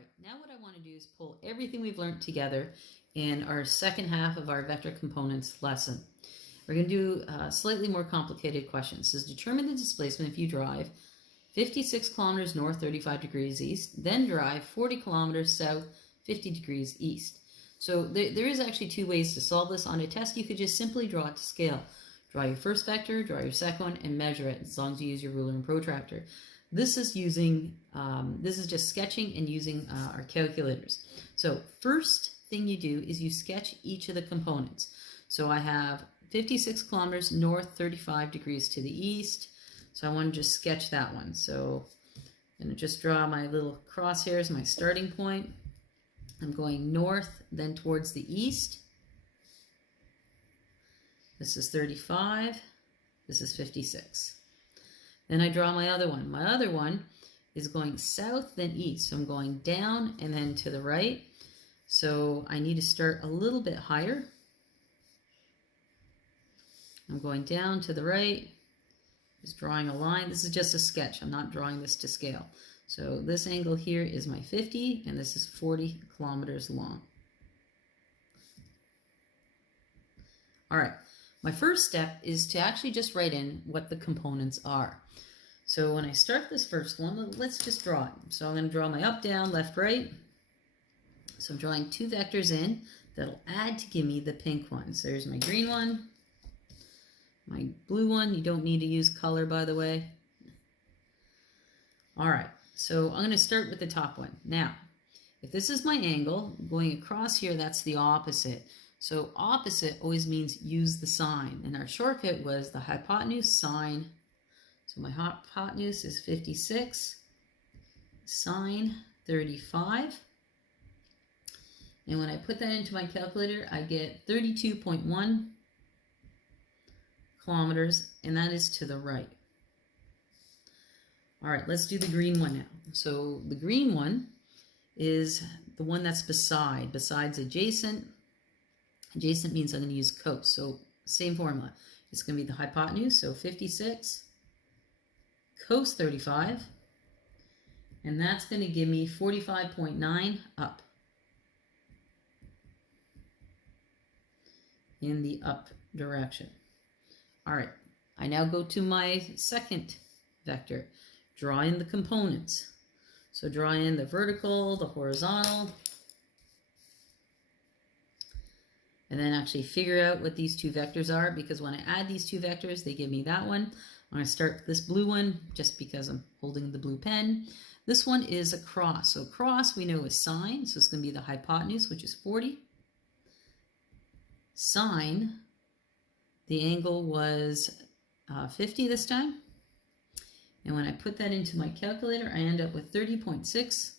right, now what I want to do is pull everything we've learned together in our second half of our vector components lesson. We're going to do slightly more complicated questions. It says determine the displacement if you drive 56 kilometers north, 35 degrees east, then drive 40 kilometers south, 50 degrees east. So there is actually two ways to solve this. On a test, you could just simply draw it to scale. Draw your first vector, draw your second one, and measure it, as long as you use your ruler and protractor. This is just sketching and using our calculators. So first thing you do is you sketch each of the components. So I have 56 kilometers north, 35 degrees to the east. So I want to just sketch that one. So I'm going to just draw my little crosshairs, my starting point. I'm going north, then towards the east. This is 35. This is 56. Then I draw my other one. My other one is going south, then east. So I'm going down and then to the right. So I need to start a little bit higher. I'm going down to the right, just drawing a line. This is just a sketch. I'm not drawing this to scale. So this angle here is my 50, and this is 40 kilometers long. All right, my first step is to actually just write in what the components are. So when I start this first one, let's just draw it. So I'm going to draw my up, down, left, right. So I'm drawing two vectors in that'll add to give me the pink one. So there's my green one, my blue one. You don't need to use color, by the way. All right, so I'm going to start with the top one. Now, if this is my angle, going across here, that's the opposite. So opposite always means use the sign. And our shortcut was the hypotenuse sine. So my hypotenuse is 56, sine 35. And when I put that into my calculator, I get 32.1 kilometers, and that is to the right. All right, let's do the green one now. So the green one is the one that's besides adjacent. Adjacent means I'm going to use cos. So same formula. It's going to be the hypotenuse, so 56 cos 35, and that's going to give me 45.9 up in the up direction. All right, I now go to my second vector. Draw in the components. So draw in the vertical, the horizontal, and then actually figure out what these two vectors are, because when I add these two vectors, they give me that one. I'm going to start with this blue one just because I'm holding the blue pen. This one is a cross. So cross we know is sine, so it's going to be the hypotenuse, which is 40. Sine, the angle was 50 this time. And when I put that into my calculator, I end up with 30.6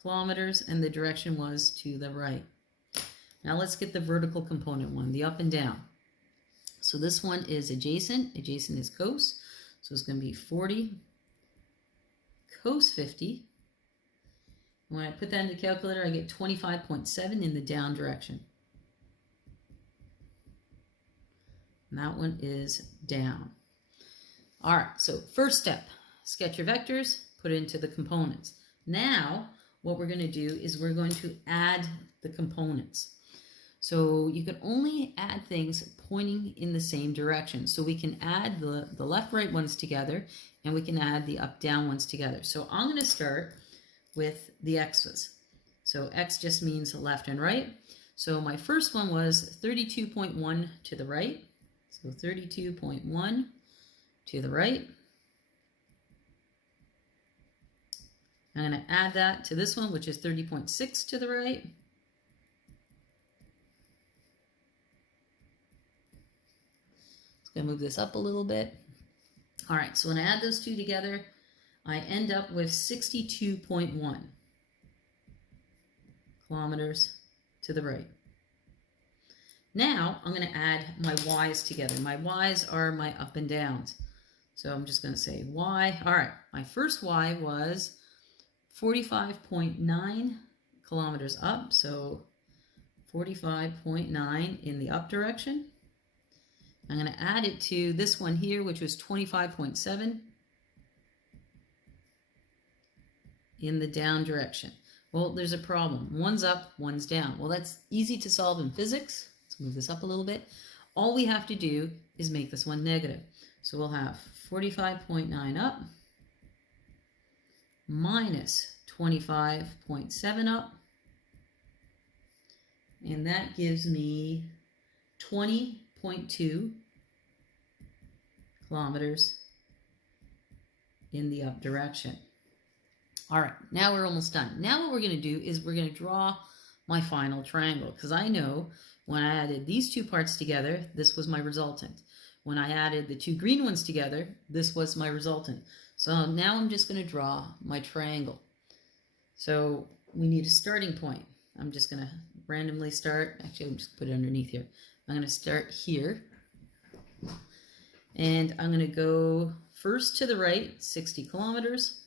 kilometers, and the direction was to the right. Now let's get the vertical component one, the up and down. So this one is adjacent. Adjacent is cos. So it's going to be 40 cos 50. And when I put that in the calculator, I get 25.7 in the down direction. And that one is down. All right, so first step, sketch your vectors, put it into the components. Now, what we're going to do is we're going to add the components. So you can only add things pointing in the same direction. So we can add the left-right ones together, and we can add the up-down ones together. So I'm going to start with the x's. So x just means left and right. So my first one was 32.1 to the right. So 32.1 to the right. I'm going to add that to this one, which is 30.6 to the right. Going to move this up a little bit. All right, so when I add those two together, I end up with 62.1 kilometers to the right. Now I'm going to add my y's together. My y's are my up and downs. So I'm just going to say y. All right, my first y was 45.9 kilometers up, so 45.9 in the up direction. I'm going to add it to this one here, which was 25.7. in the down direction. Well, there's a problem. One's up, one's down. Well, that's easy to solve in physics. Let's move this up a little bit. All we have to do is make this one negative. So we'll have 45.9 up minus 25.7 up. And that gives me 20.2 kilometers in the up direction. All right, now we're almost done. Now what we're going to do is we're going to draw my final triangle, because I know when I added these two parts together, this was my resultant. When I added the two green ones together, this was my resultant. So now I'm just going to draw my triangle. So we need a starting point. I'm just going to randomly start. Actually, I'm just put it underneath here. I'm going to start here. And I'm going to go first to the right, 60 kilometers.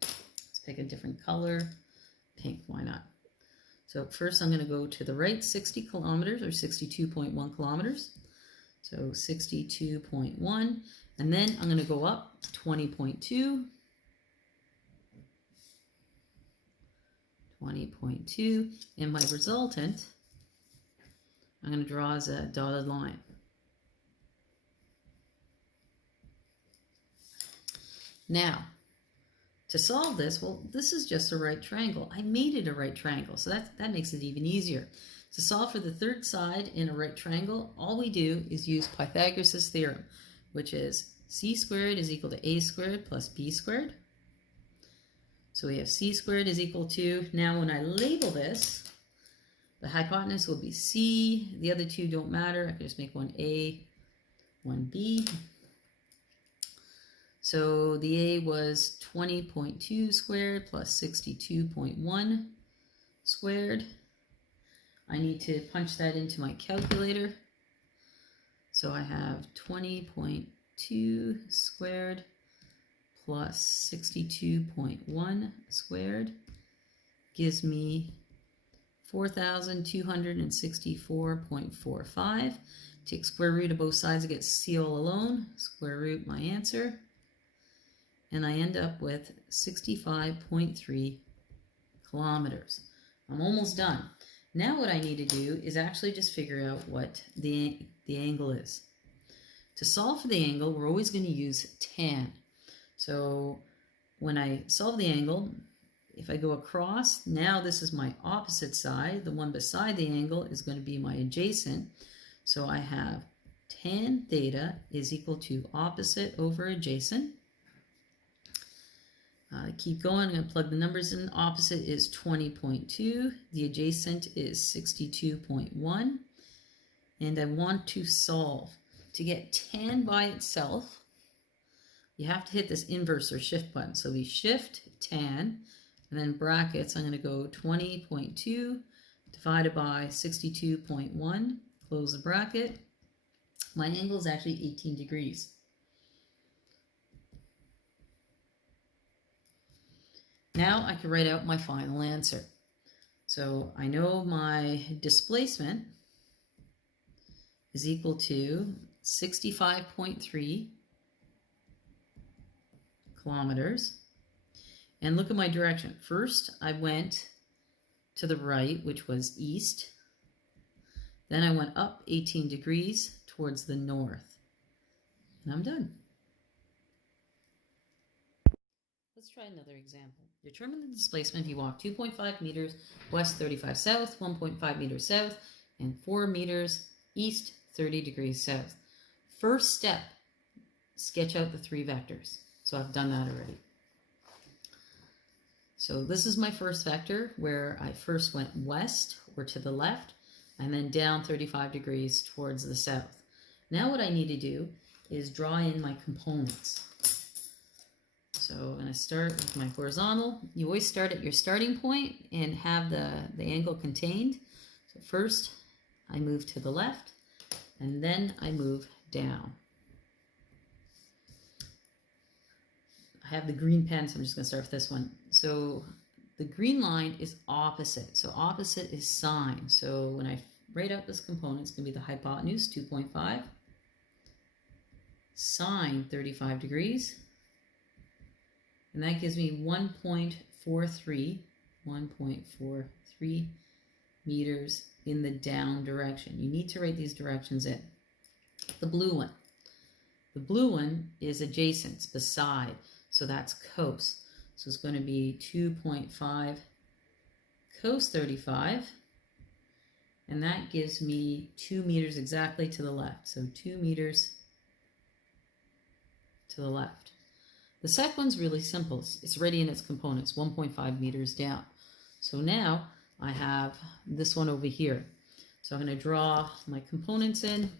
Let's pick a different color. Pink, why not? So first I'm going to go to the right 60 kilometers, or 62.1 kilometers. So 62.1. And then I'm going to go up 20.2. 20.2. And my resultant, I'm going to draw as a dotted line. Now, to solve this, well, this is just a right triangle. I made it a right triangle, so that makes it even easier. To solve for the third side in a right triangle, all we do is use Pythagoras' theorem, which is c squared is equal to a squared plus b squared. So we have c squared is equal to, now when I label this, the hypotenuse will be c. The other two don't matter. I can just make one a, one b. So the A was 20.2 squared plus 62.1 squared. I need to punch that into my calculator. So I have 20.2 squared plus 62.1 squared gives me 4,264.45. Take square root of both sides to get C all alone. Square root my answer. And I end up with 65.3 kilometers. I'm almost done. Now what I need to do is actually just figure out what the angle is. To solve for the angle, we're always going to use tan. So when I solve the angle, if I go across, now this is my opposite side. The one beside the angle is going to be my adjacent. So I have tan theta is equal to opposite over adjacent. Keep going. I'm going to plug the numbers in. Opposite is 20.2. The adjacent is 62.1. And I want to solve. To get tan by itself, you have to hit this inverse or shift button. So we shift tan, and then brackets, I'm going to go 20.2 divided by 62.1. Close the bracket. My angle is actually 18 degrees. Now I can write out my final answer. So I know my displacement is equal to 65.3 kilometers. And look at my direction. First, I went to the right, which was east. Then I went up 18 degrees towards the north. And I'm done. Let's try another example. Determine the displacement if you walk 2.5 meters west, 35 south, 1.5 meters south, and 4 meters east, 30 degrees south. First step, sketch out the three vectors. So I've done that already. So this is my first vector where I first went west or to the left and then down 35 degrees towards the south. Now what I need to do is draw in my components. So I'm going to start with my horizontal. You always start at your starting point and have the angle contained. So first I move to the left and then I move down. I have the green pen, so I'm just going to start with this one. So the green line is opposite. So opposite is sine. So when I write out this component, it's going to be the hypotenuse, 2.5, sine 35 degrees. And that gives me 1.5 1.43 meters in the down direction. You need to write these directions in. The blue one. The blue one is adjacent, it's beside, so that's cos. So it's going to be 2.5 cos 35, and that gives me 2 meters exactly to the left. So 2 meters to the left. The second one's really simple. It's already in its components, 1.5 meters down. So now I have this one over here. So I'm going to draw my components in.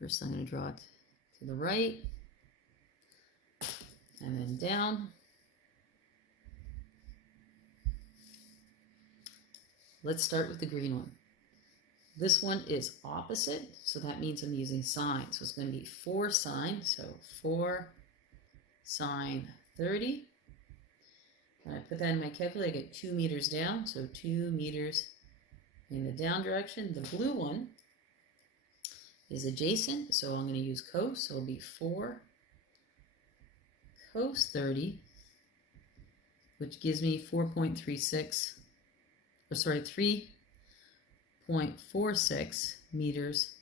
First I'm going to draw it to the right and then down. Let's start with the green one. This one is opposite, so that means I'm using sine. So it's going to be 4 sine, so 4 sine 30. When I put that in my calculator, I get 2 meters down, so 2 meters in the down direction. The blue one is adjacent, so I'm going to use cos, so it'll be 4 cos 30, which gives me 3.46 meters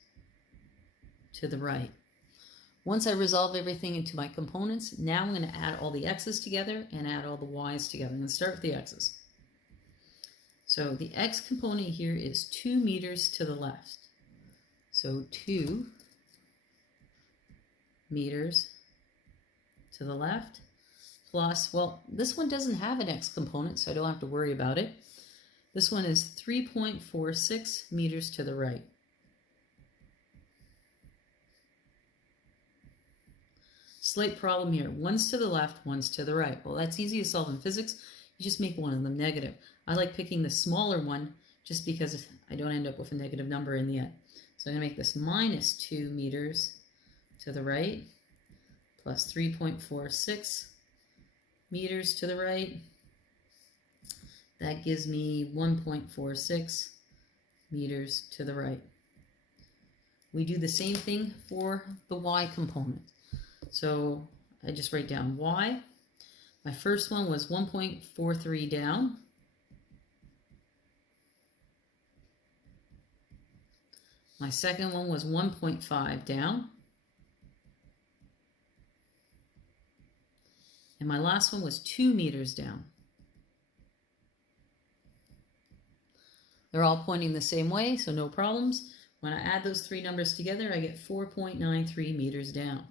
to the right. Once I resolve everything into my components, now I'm going to add all the x's together and add all the y's together. I'm going to start with the x's. So the x component here is 2 meters to the left. So 2 meters to the left plus, well, this one doesn't have an x component, so I don't have to worry about it. This one is 3.46 meters to the right. Slight problem here. One's to the left, one's to the right. Well, that's easy to solve in physics. You just make one of them negative. I like picking the smaller one just because I don't end up with a negative number in the end. So I'm going to make this minus 2 meters to the right plus 3.46 meters to the right. That gives me 1.46 meters to the right. We do the same thing for the y component. So I just write down y. My first one was 1.43 down. My second one was 1.5 down. And my last one was 2 meters down. They're all pointing the same way, so no problems. When I add those three numbers together, I get 4.93 meters down.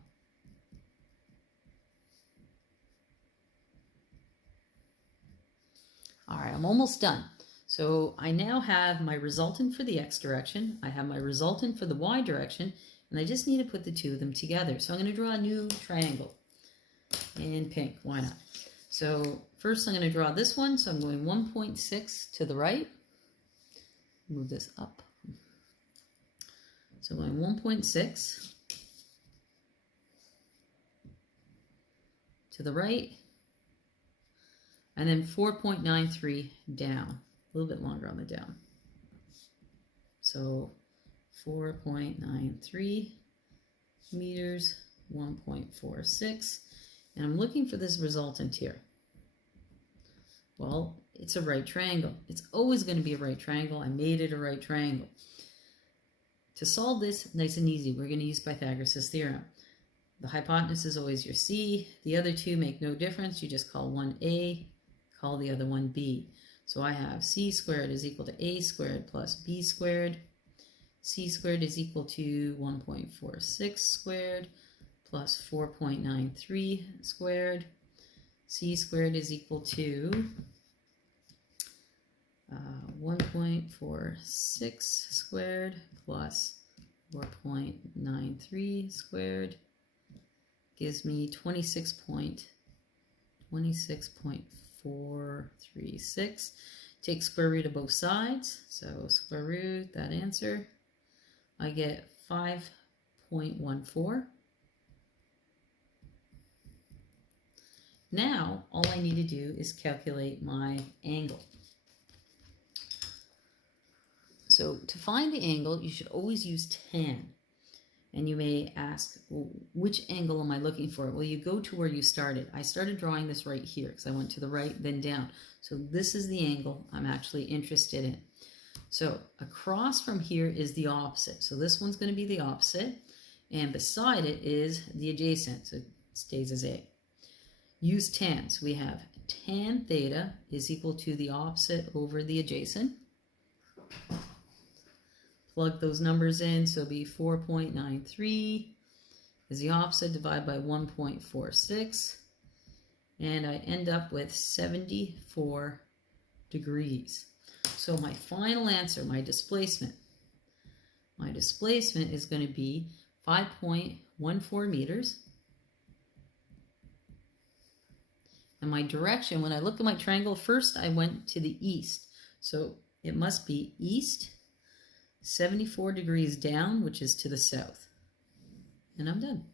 All right, I'm almost done. So I now have my resultant for the x direction, I have my resultant for the y direction, and I just need to put the two of them together. So I'm going to draw a new triangle in pink, why not? So first I'm going to draw this one, so I'm going 1.6 to the right. Move this up. So I'm going 1.6 to the right, and then 4.93 down, a little bit longer on the down. So 4.93 meters, 1.46, and I'm looking for this resultant here. Well, it's a right triangle. It's always going to be a right triangle. I made it a right triangle. To solve this nice and easy, we're going to use Pythagoras' theorem. The hypotenuse is always your C. The other two make no difference. You just call one A, call the other one B. So I have C squared is equal to A squared plus B squared. C squared is equal to 1.46 squared plus 4.93 squared. C squared is equal to 1.46 squared plus 4.93 squared gives me 26.436. Take square root of both sides, so square root that answer. I get 5.14. Now all I need to do is calculate my angle. So to find the angle, you should always use tan. And you may ask, well, which angle am I looking for? Well, you go to where you started. I started drawing this right here because I went to the right, then down. So this is the angle I'm actually interested in. So across from here is the opposite. So this one's going to be the opposite. And beside it is the adjacent. So it stays as A. Use tan. So we have tan theta is equal to the opposite over the adjacent. Plug those numbers in, so it'll be 4.93 is the opposite, divide by 1.46, and I end up with 74 degrees. So my final answer, my displacement is going to be 5.14 meters. And my direction, when I look at my triangle, first I went to the east. So it must be east, 74 degrees down, which is to the south. And I'm done.